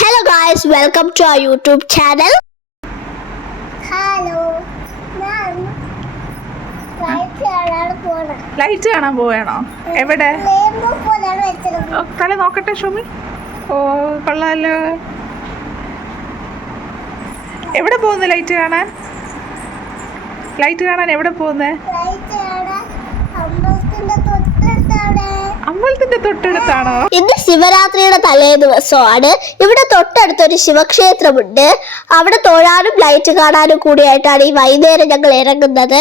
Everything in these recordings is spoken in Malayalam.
Hello guys, welcome to our YouTube channel. Hello light കാണാൻ പോവാണോ? എവിടെ? തല നോക്കട്ടെ ഷോമി. ഓ കൊള്ളാലോ. എവിടെ പോകുന്നു ലൈറ്റ് കാണാൻ? ലൈറ്റ് കാണാൻ എവിടെ പോകുന്നേ? അമ്പലത്തിന്റെ തൊട്ടടുത്താണോ? ഇന്ന് ശിവരാത്രിയുടെ തലേ ദിവസമാണ്. ഇവിടെ തൊട്ടടുത്തൊരു ശിവക്ഷേത്രമുണ്ട്. അവിടെ തൊഴാനും ലൈറ്റ് കാണാനും കൂടിയായിട്ടാണ് ഈ വൈകുന്നേരം ഞങ്ങൾ ഇറങ്ങുന്നത്.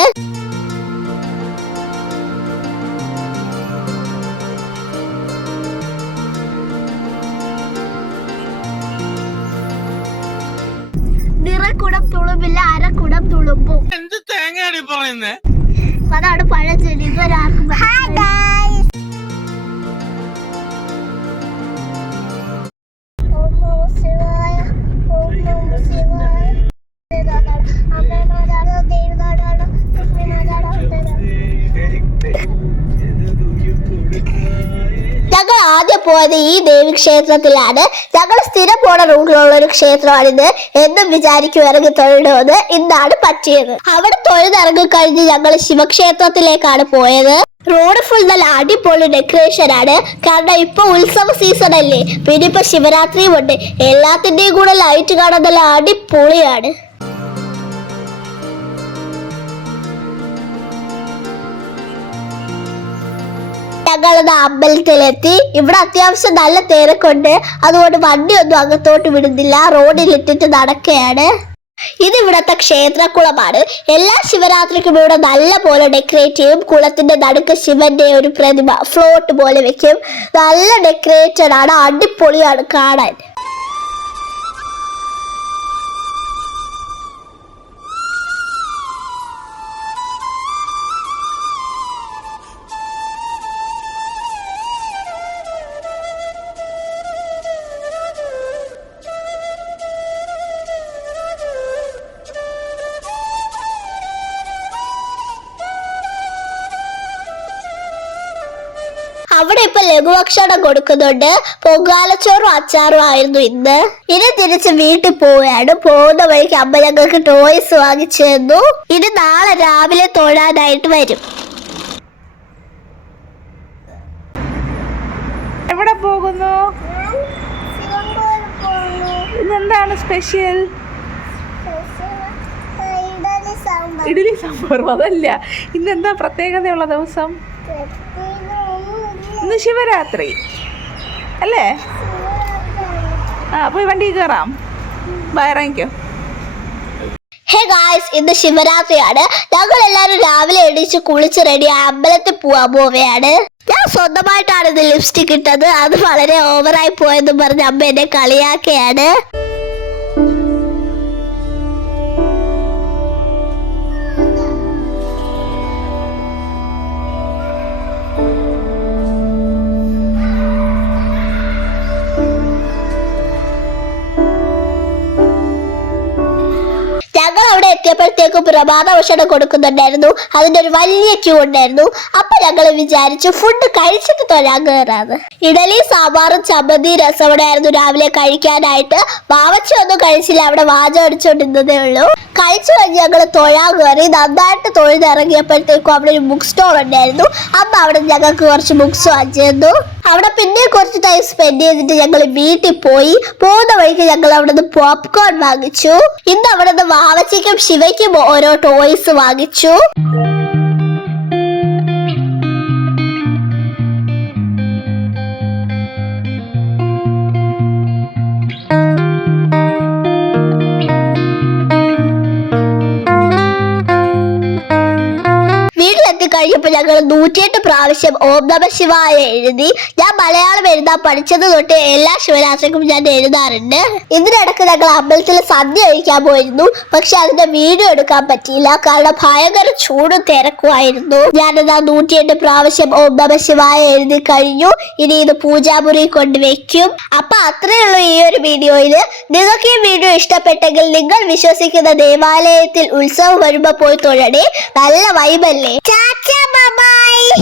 നിറക്കുടം തുളുമ്പില്ല, അരക്കുടം തുളുമ്പും. എന്ത് തേങ്ങയാണ് പറയുന്നേ? അതാണ് പഴഞ്ചൊല്ലി. ഇതൊരാർക്കും ഞങ്ങൾ ആദ്യം പോയത് ഈ ദേവി ക്ഷേത്രത്തിലാണ്. ഞങ്ങൾ സ്ഥിരം പോണ റൂട്ടിലുള്ള ഒരു ക്ഷേത്രമാണിത്. എന്നും വിചാരിക്കും ഇറങ്ങി തൊഴണമെന്ന്. ഇന്നാണ് പറ്റിയത്. അവിടെ തൊഴുതിറങ്ങി കഴിഞ്ഞ് ഞങ്ങൾ ശിവക്ഷേത്രത്തിലേക്കാണ് പോയത്. റോഡ് ഫുൾ നല്ല അടിപൊളി ഡെക്കറേഷൻ ആണ്. കാരണം ഇപ്പൊ ഉത്സവ സീസൺ അല്ലേ, പിന്നെ ഇപ്പൊ ശിവരാത്രിയും ഉണ്ട്. എല്ലാത്തിന്റെയും കൂടെ ലൈറ്റ് കാണാൻ നല്ല അടിപൊളിയാണ്. ഞങ്ങളത് അമ്പലത്തിലെത്തി. ഇവിടെ അത്യാവശ്യം നല്ല തിരക്കുണ്ട്. അതുകൊണ്ട് വണ്ടിയൊന്നും അകത്തോട്ട് വിടുന്നില്ല, റോഡിലിട്ടിട്ട് നടക്കുകയാണ്. ഇത് ഇവിടത്തെ ക്ഷേത്രക്കുളമാണ്. എല്ലാ ശിവരാത്രിക്കും ഇവിടെ നല്ല പോലെ ഡെക്കറേറ്റ് ചെയ്യും. കുളത്തിന്റെ നടുക്ക് ശിവന്റെ ഒരു പ്രതിമ ഫ്ലോട്ട് പോലെ വെക്കും. നല്ല ഡെക്കറേറ്റഡ് ആണ്, അടിപൊളിയാണ് കാണാൻ. അവിടെ ഇപ്പൊ ലഘുഭക്ഷണം കൊടുക്കുന്നുണ്ട്. പൊങ്കാലച്ചോറും അച്ചാറും ആയിരുന്നു ഇന്ന്. ഇനി തിരിച്ച് വീട്ടിൽ പോവുകയാണ്. പോകുന്ന വഴിക്ക് അമ്മ ഞങ്ങൾക്ക് ടോയ്സ് വാങ്ങിച്ചു തന്നു. ഇനി നാളെ രാവിലെ തൊഴാനായിട്ട് വരും. എവിടെ പോകുന്നു? ഇന്നെന്താണ് സ്പെഷ്യൽ? ഇഡ്ഡലി സാമ്പാറും. അതല്ല, ഇന്നെന്താ പ്രത്യേകതയുള്ള ദിവസം? ഇന്ന് ശിവരാത്രി അല്ലേ? പോയി വണ്ടി കയറാം. ഇറങ്ങിക്കോ. ഹേ ഗായ്സ്, ഇന്ന് ശിവരാത്രിയാണ്. ഞങ്ങൾ എല്ലാവരും രാവിലെ എണീച്ച് കുളിച്ച് റെഡി അമ്പലത്തിൽ പോവാൻ പോവുകയാണ്. ഞാൻ സ്വന്തമായിട്ടാണ് ഇത് ലിപ്സ്റ്റിക് ഇട്ടത്. അത് വളരെ ഓവറായി പോയെന്ന് പറഞ്ഞ് അമ്മ എന്നെ കളിയാക്കുകയാണ്. ഞങ്ങൾ അവിടെ എത്തിയപ്പോഴത്തേക്കും പ്രഭാത ഭക്ഷണം കൊടുക്കുന്നുണ്ടായിരുന്നു. അതിന്റെ ഒരു വലിയ ക്യൂ ഉണ്ടായിരുന്നു. അപ്പൊ ഞങ്ങൾ വിചാരിച്ചു ഫുഡ് കഴിച്ചിട്ട് തൊഴാൻ കയറാന്ന്. ഇഡലി സാമ്പാറും ചമ്മന്തി രസവടയായിരുന്നു രാവിലെ കഴിക്കാനായിട്ട്. വാവച്ച ഒന്നും കഴിച്ചില്ല, അവിടെ വാചം അടിച്ചോണ്ടിരുന്നതേ ഉള്ളൂ. കഴിച്ചു കഴിഞ്ഞ് ഞങ്ങൾ തൊഴാൻ കയറി. നന്നായിട്ട് തൊഴുതിറങ്ങിയപ്പോഴത്തേക്കും അവിടെ ഒരു ബുക്ക് സ്റ്റോർ ഉണ്ടായിരുന്നു. അമ്മ അവിടെ ഞങ്ങൾക്ക് കുറച്ച് ബുക്സ് വാങ്ങിച്ചു തന്നു. അവിടെ പിന്നെ കുറച്ച് ടൈം സ്പെൻഡ് ചെയ്തിട്ട് ഞങ്ങൾ വീട്ടിൽ പോയി. പോകുന്ന വഴിക്ക് ഞങ്ങൾ അവിടെ നിന്ന് പോപ്കോൺ വാങ്ങിച്ചു. ഇന്ന് അവിടെ നിന്ന് വാവച്ചയ്ക്കും ശിവയ്ക്കും ഓരോ ടോയ്സ് വാങ്ങിച്ചു. കഴിഞ്ഞപ്പോൾ ഞങ്ങൾ 108 പ്രാവശ്യം ഓം നമ ശിവായ എഴുതി. ഞാൻ മലയാളം എഴുതാൻ പഠിച്ചത് തൊട്ട് എല്ലാ ശിവരാത്രിക്കും ഞാൻ എഴുതാറുണ്ട്. ഇതിനിടക്ക് ഞങ്ങൾ അമ്പലത്തിൽ സദ്യ കഴിക്കാൻ പോയിരുന്നു. പക്ഷെ അതിന്റെ വീഡിയോ എടുക്കാൻ പറ്റിയില്ല, കാരണം ഭയങ്കര ചൂടും തിരക്കുമായിരുന്നു. ഞാനെന്താ 108 പ്രാവശ്യം ഓം നമ ശിവായ എഴുതി കഴിഞ്ഞു. ഇനി ഇത് പൂജാമുറി കൊണ്ടുവയ്ക്കും. അപ്പൊ അത്രയേ ഉള്ളൂ ഈ ഒരു വീഡിയോയില്. നിങ്ങൾക്ക് ഈ വീഡിയോ ഇഷ്ടപ്പെട്ടെങ്കിൽ നിങ്ങൾ വിശ്വസിക്കുന്ന ദേവാലയത്തിൽ ഉത്സവം വരുമ്പോ പോയി തൊഴണേ. നല്ല വൈബല്ലേ. Bye bye.